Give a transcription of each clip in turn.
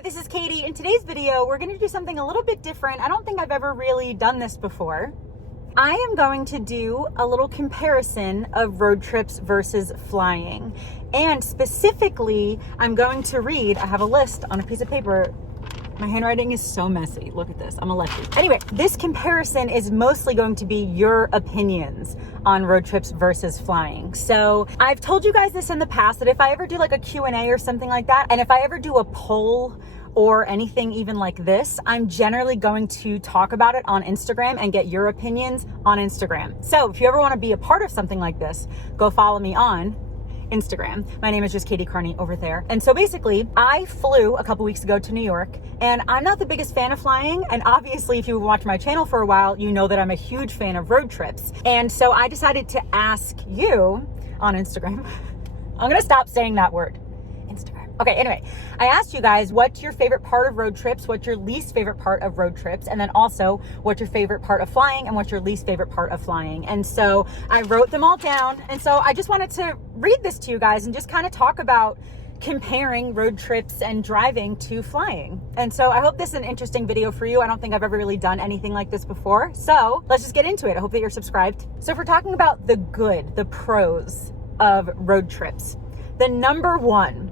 Hi, this is Katie. In today's video, we're going to do something a little bit different. I don't think I've ever really done this before. I am going to do a little comparison of road trips versus flying. And specifically, I'm going to read, I have a list on a piece of paper. My handwriting is so messy. Look at this. I'm a lefty. Anyway, this comparison is mostly going to be your opinions on road trips versus flying. So I've told you guys this in the past that if I ever do like a Q&A or something like that, and if I ever do a poll or anything even like this, I'm generally going to talk about it on Instagram and get your opinions on Instagram. So if you ever want to be a part of something like this, go follow me on Instagram. My name is just Katie Carney over there. And so basically, I flew a couple weeks ago to New York, and I'm not the biggest fan of flying. And obviously, if you've watched my channel for a while, you know that I'm a huge fan of road trips. And so I decided to ask you on Instagram. I'm gonna stop saying that word. Instagram. Okay, anyway, I asked you guys what's your favorite part of road trips, what's your least favorite part of road trips, and then also what's your favorite part of flying and what's your least favorite part of flying. And so I wrote them all down. And so I just wanted to read this to you guys and just kind of talk about comparing road trips and driving to flying. And so I hope this is an interesting video for you. I don't think I've ever really done anything like this before. So let's just get into it. I hope that you're subscribed. So if we're talking about the good, the pros of road trips, the number one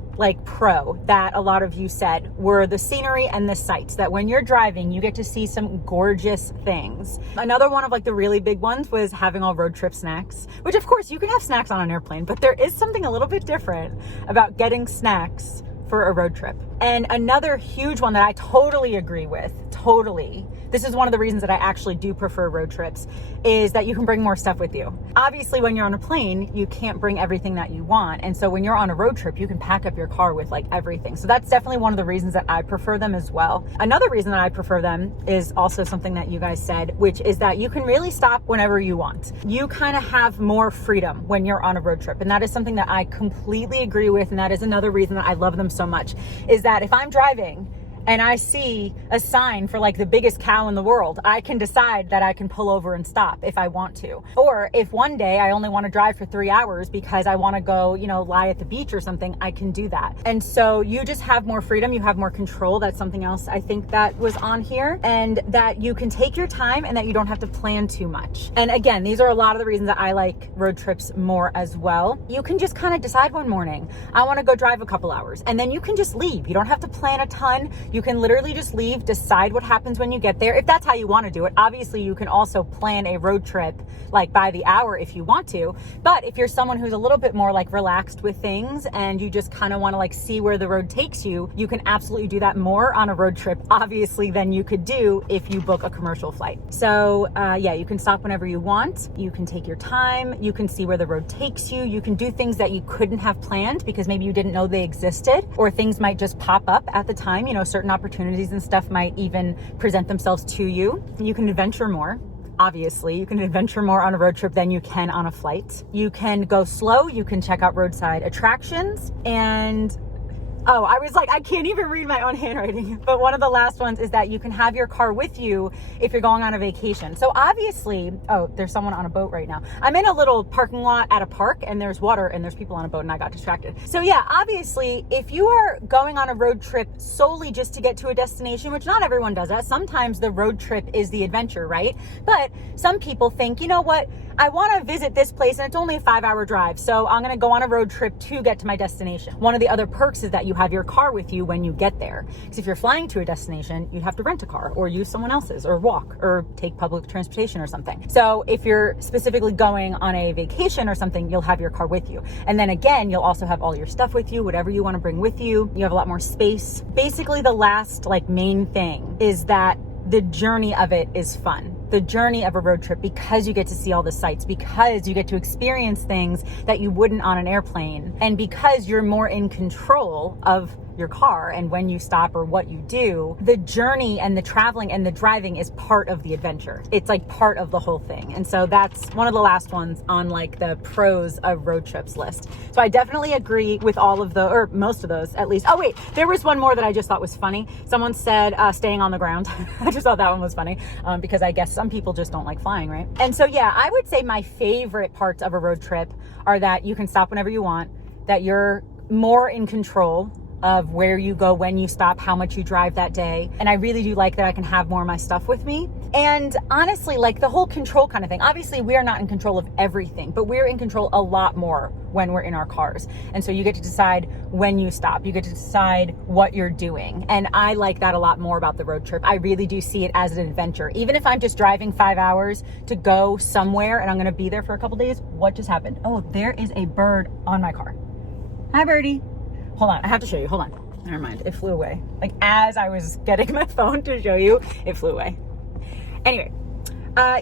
pro that a lot of you said were the scenery and the sights, that when you're driving, you get to see some gorgeous things. Another one of the really big ones was having all road trip snacks, which of course you can have snacks on an airplane, but there is something a little bit different about getting snacks for a road trip. And another huge one that I totally agree with, this is one of the reasons that I actually do prefer road trips, is that you can bring more stuff with you. Obviously, when you're on a plane, you can't bring everything that you want. And so when you're on a road trip, you can pack up your car with everything. So that's definitely one of the reasons that I prefer them as well. Another reason that I prefer them is also something that you guys said, which is that you can really stop whenever you want. You kind of have more freedom when you're on a road trip. And that is something that I completely agree with. And that is another reason that I love them so much, is that if I'm driving and I see a sign for the biggest cow in the world, I can decide that I can pull over and stop if I want to. Or if one day I only want to drive for 3 hours because I want to go, lie at the beach or something, I can do that. And so you just have more freedom, you have more control. That's something else I think that was on here, and that you can take your time and that you don't have to plan too much. And again, these are a lot of the reasons that I like road trips more as well. You can just kind of decide one morning, I want to go drive a couple hours, and then you can just leave. You don't have to plan a ton. You can literally just leave, decide what happens when you get there, if that's how you want to do it. Obviously, you can also plan a road trip by the hour if you want to. But if you're someone who's a little bit more relaxed with things and you just kind of want to see where the road takes you, you can absolutely do that more on a road trip, obviously, than you could do if you book a commercial flight. So yeah, you can stop whenever you want. You can take your time. You can see where the road takes you. You can do things that you couldn't have planned because maybe you didn't know they existed, or things might just pop up at the time. Certain opportunities and stuff might even present themselves to you. You can adventure more. Obviously, you can adventure more on a road trip than you can on a flight. You can go slow. You can check out roadside attractions. And oh, I was I can't even read my own handwriting. But one of the last ones is that you can have your car with you if you're going on a vacation. So obviously, oh, there's someone on a boat right now. I'm in a little parking lot at a park, and there's water and there's people on a boat, and I got distracted. So yeah, obviously, if you are going on a road trip solely just to get to a destination, which not everyone does that, sometimes the road trip is the adventure, right? But some people think, you know what? I want to visit this place and it's only a 5-hour drive, so I'm going to go on a road trip to get to my destination. One of the other perks is that you have your car with you when you get there. Because if you're flying to a destination, you'd have to rent a car or use someone else's or walk or take public transportation or something. So if you're specifically going on a vacation or something, you'll have your car with you. And then again, you'll also have all your stuff with you, whatever you want to bring with you. You have a lot more space. Basically, the last main thing is that the journey of it is fun. The journey of a road trip, because you get to see all the sights, because you get to experience things that you wouldn't on an airplane, and because you're more in control of your car and when you stop or what you do, the journey and the traveling and the driving is part of the adventure. It's part of the whole thing. And so that's one of the last ones on the pros of road trips list. So I definitely agree with all of or most of those at least. Oh wait, there was one more that I just thought was funny. Someone said staying on the ground. I just thought that one was funny because I guess some people just don't like flying, right? And so yeah, I would say my favorite parts of a road trip are that you can stop whenever you want, that you're more in control of where you go, when you stop, how much you drive that day. And I really do like that I can have more of my stuff with me. And honestly, like the whole control kind of thing, obviously we are not in control of everything, but we're in control a lot more when we're in our cars. And so you get to decide when you stop, you get to decide what you're doing. And I like that a lot more about the road trip. I really do see it as an adventure. Even if I'm just driving 5 hours to go somewhere and I'm gonna be there for a couple days, what just happened? Oh, there is a bird on my car. Hi, birdie. Hold on, I have to show you, hold on. Never mind, it flew away. Like as I was getting my phone to show you, it flew away. Anyway,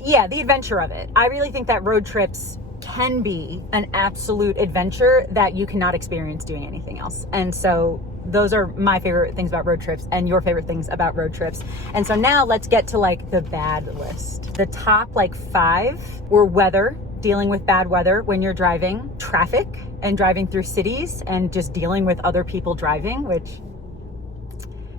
yeah, the adventure of it. I really think that road trips can be an absolute adventure that you cannot experience doing anything else. And so those are my favorite things about road trips and your favorite things about road trips. And so now let's get to like the bad list. The top like 5 were weather, dealing with bad weather when you're driving, traffic and driving through cities and just dealing with other people driving, which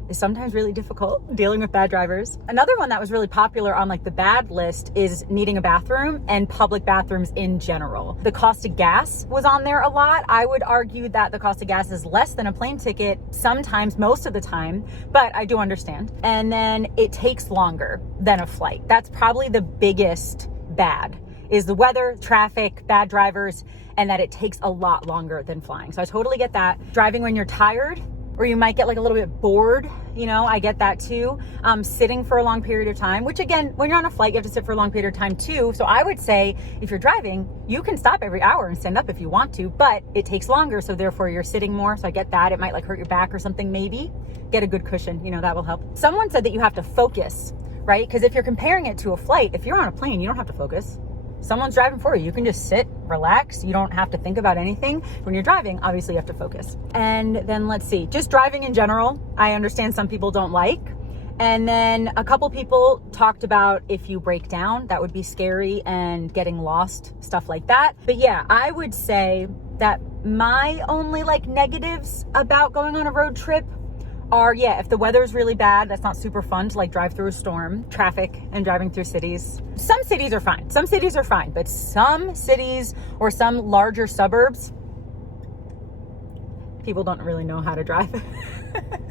is sometimes really difficult, dealing with bad drivers. Another one that was really popular on like the bad list is needing a bathroom and public bathrooms in general. The cost of gas was on there a lot. I would argue that the cost of gas is less than a plane ticket sometimes, most of the time, but I do understand. And then it takes longer than a flight. That's probably the biggest bad, is the weather, traffic, bad drivers, and that it takes a lot longer than flying. So I totally get that. Driving when you're tired, or you might get like a little bit bored, you know, I get that too. Sitting for a long period of time, which again, when you're on a flight, you have to sit for a long period of time too. So I would say if you're driving, you can stop every hour and stand up if you want to, but it takes longer. So therefore you're sitting more. So I get that. It might like hurt your back or something, maybe. Get a good cushion, you know, that will help. Someone said that you have to focus, right? Because if you're comparing it to a flight, if you're on a plane, you don't have to focus. Someone's driving for you. You can just sit, relax. You don't have to think about anything. When you're driving, obviously you have to focus. And then let's see, just driving in general, I understand some people don't like. And then a couple people talked about if you break down, that would be scary, and getting lost, stuff like that. But yeah, I would say that my only like negatives about going on a road trip are, yeah, if the weather is really bad, that's not super fun to like drive through a storm, traffic and driving through cities. Some cities are fine. Some cities are fine, but some cities or some larger suburbs, people don't really know how to drive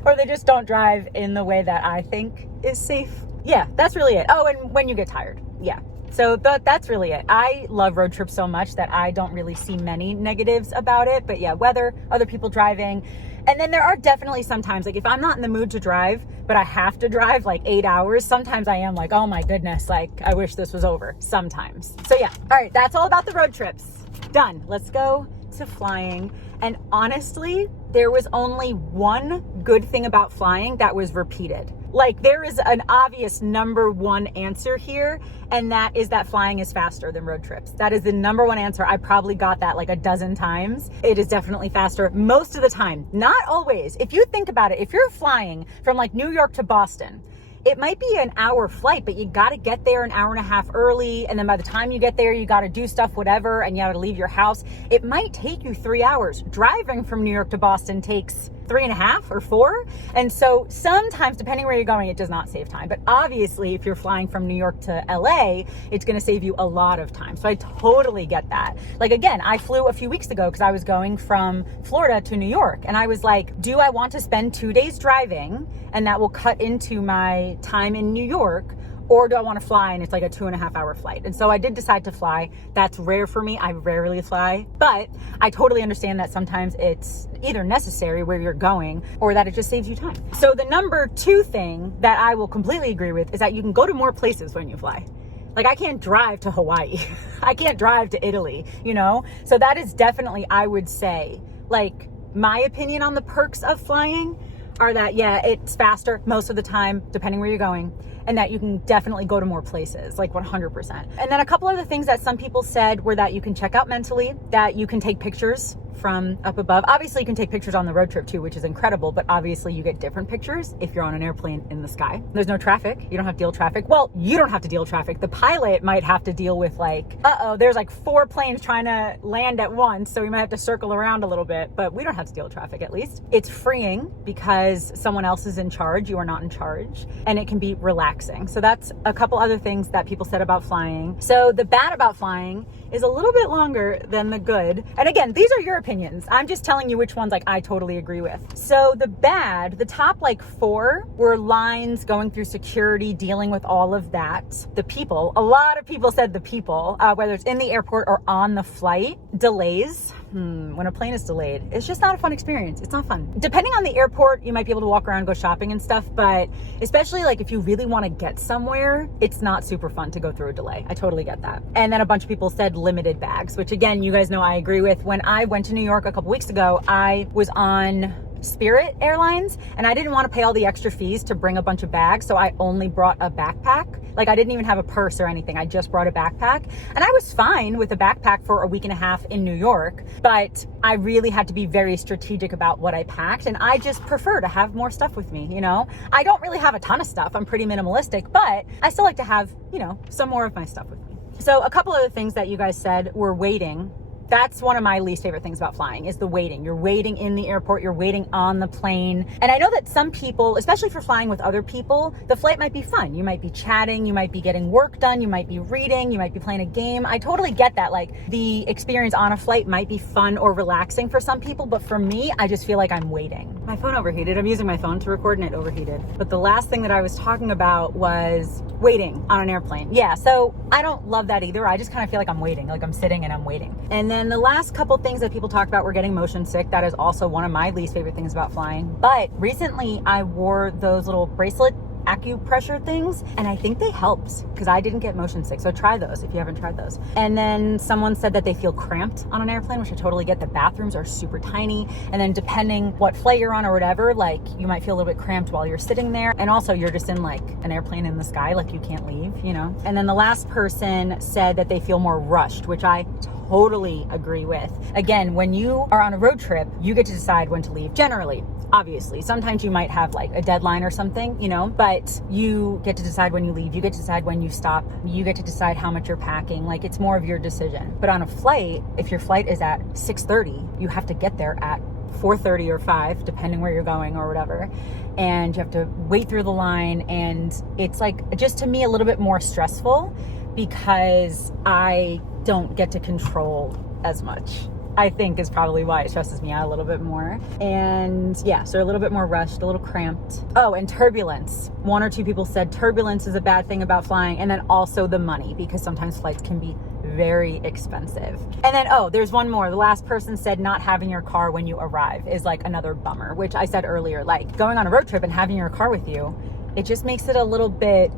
or they just don't drive in the way that I think is safe. Yeah, that's really it. Oh, and when you get tired. Yeah. So that's really it. I love road trips so much that I don't really see many negatives about it. But yeah, weather, other people driving. And then there are definitely sometimes, like if I'm not in the mood to drive, but I have to drive like 8 hours, sometimes I am like, oh my goodness, like I wish this was over sometimes. So yeah, all right, that's all about the road trips. Done. Let's go to flying. And honestly, there was only one good thing about flying that was repeated. Like there is an obvious number one answer here, and that is that flying is faster than road trips. That is the number one answer. I probably got that like a dozen times. It is definitely faster most of the time. Not always. If you think about it, if you're flying from like New York to Boston, it might be an hour flight, but you got to get there an hour and a half early. And then by the time you get there, you got to do stuff, whatever, and you got to leave your house. It might take you 3 hours. Driving from New York to Boston takes 3.5 or 4. And so sometimes, depending where you're going, it does not save time. But obviously, if you're flying from New York to LA, it's going to save you a lot of time. So I totally get that. Like, again, I flew a few weeks ago because I was going from Florida to New York. And I was like, do I want to spend 2 days driving? And that will cut into my time in New York. Or do I want to fly and it's like a 2.5 hour flight? And so I did decide to fly. That's rare for me. I rarely fly, but I totally understand that sometimes it's either necessary where you're going or that it just saves you time. So the number 2 thing that I will completely agree with is that you can go to more places when you fly. Like I can't drive to Hawaii. I can't drive to Italy, you know? So that is definitely, I would say, like my opinion on the perks of flying are that, yeah, it's faster most of the time, depending where you're going, and that you can definitely go to more places, like 100%. And then a couple other things that some people said were that you can check out mentally, that you can take pictures from up above. Obviously, you can take pictures on the road trip too, which is incredible, but obviously you get different pictures if you're on an airplane in the sky. There's no traffic. You don't have to deal with traffic. Well, you don't have to deal with traffic. The pilot might have to deal with like, there's like 4 planes trying to land at once, so we might have to circle around a little bit, but we don't have to deal with traffic at least. It's freeing because someone else is in charge. You are not in charge, and it can be relaxing. So that's a couple other things that people said about flying. So the bad about flying is a little bit longer than the good. And again, these are your opinions. I'm just telling you which ones like I totally agree with. So the top like 4 were lines, going through security, dealing with all of that. The people, a lot of people said the people, whether it's in the airport or on the flight. Delays. When a plane is delayed, it's just not a fun experience. It's not fun. Depending on the airport, you might be able to walk around, go shopping and stuff, but especially like if you really want to get somewhere, it's not super fun to go through a delay. I totally get that. And then a bunch of people said limited bags, which again, you guys know I agree with. When I went to New York a couple weeks ago, I was on Spirit Airlines and I didn't want to pay all the extra fees to bring a bunch of bags, so I only brought a backpack. Like I didn't even have a purse or anything. I just brought a backpack, and I was fine with a backpack for a week and a half in New York, but I really had to be very strategic about what I packed, and I just prefer to have more stuff with me, you know? I don't really have a ton of stuff. I'm pretty minimalistic, but I still like to have, you know, some more of my stuff with me. So a couple other things that you guys said were waiting. That's one of my least favorite things about flying is the waiting. You're waiting in the airport, you're waiting on the plane. And I know that some people, especially for flying with other people, the flight might be fun. You might be chatting, you might be getting work done, you might be reading, you might be playing a game. I totally get that. Like the experience on a flight might be fun or relaxing for some people, but for me, I just feel like I'm waiting. My phone overheated. I'm using my phone to record and it overheated. But the last thing that I was talking about was waiting on an airplane. Yeah, so I don't love that either. I just kind of feel like I'm waiting, like I'm sitting and I'm waiting. And then the last couple things that people talk about were getting motion sick. That is also one of my least favorite things about flying. But recently I wore those little bracelet acupressure things, and I think they helped because I didn't get motion sick. So try those if you haven't tried those. And then someone said that they feel cramped on an airplane, which I totally get. The bathrooms are super tiny, and then depending what flight you're on or whatever, like you might feel a little bit cramped while you're sitting there, and also you're just in like an airplane in the sky, like you can't leave, you know. And then the last person said that they feel more rushed, which I totally agree with. Again, when you are on a road trip, you get to decide when to leave. Generally, obviously, sometimes you might have like a deadline or something, you know, but you get to decide when you leave. You get to decide when you stop. You get to decide how much you're packing. Like it's more of your decision. But on a flight, if your flight is at 6:30, you have to get there at 4:30 or 5, depending where you're going or whatever. And you have to wait through the line. And it's like, just to me, a little bit more stressful because I don't get to control as much, I think is probably why it stresses me out a little bit more. And yeah, so a little bit more rushed, a little cramped. Oh, and turbulence. 1 or 2 people said turbulence is a bad thing about flying. And then also the money, because sometimes flights can be very expensive. And then, oh, there's one more. The last person said not having your car when you arrive is like another bummer, which I said earlier, like going on a road trip and having your car with you, it just makes it a little bit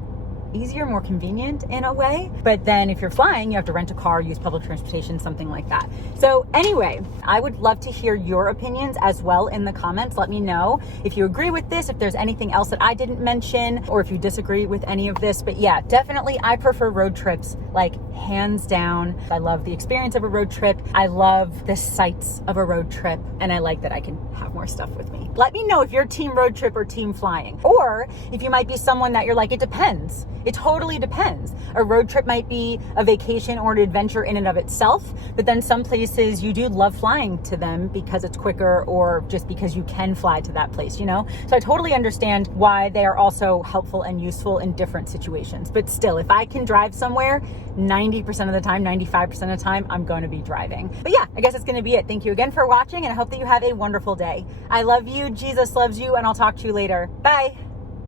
easier, more convenient in a way. But then if you're flying, you have to rent a car, use public transportation, something like that. So anyway, I would love to hear your opinions as well in the comments. Let me know if you agree with this, if there's anything else that I didn't mention, or if you disagree with any of this. But yeah, definitely I prefer road trips, like hands down. I love the experience of a road trip. I love the sights of a road trip, and I like that I can have more stuff with me. Let me know if you're team road trip or team flying, or if you might be someone that you're like, it depends. It totally depends. A road trip might be a vacation or an adventure in and of itself, but then some places you do love flying to them because it's quicker or just because you can fly to that place, you know? So I totally understand why they are also helpful and useful in different situations. But still, if I can drive somewhere, 90% of the time, 95% of the time, I'm going to be driving. But yeah, I guess that's going to be it. Thank you again for watching, and I hope that you have a wonderful day. I love you, Jesus loves you, and I'll talk to you later. Bye.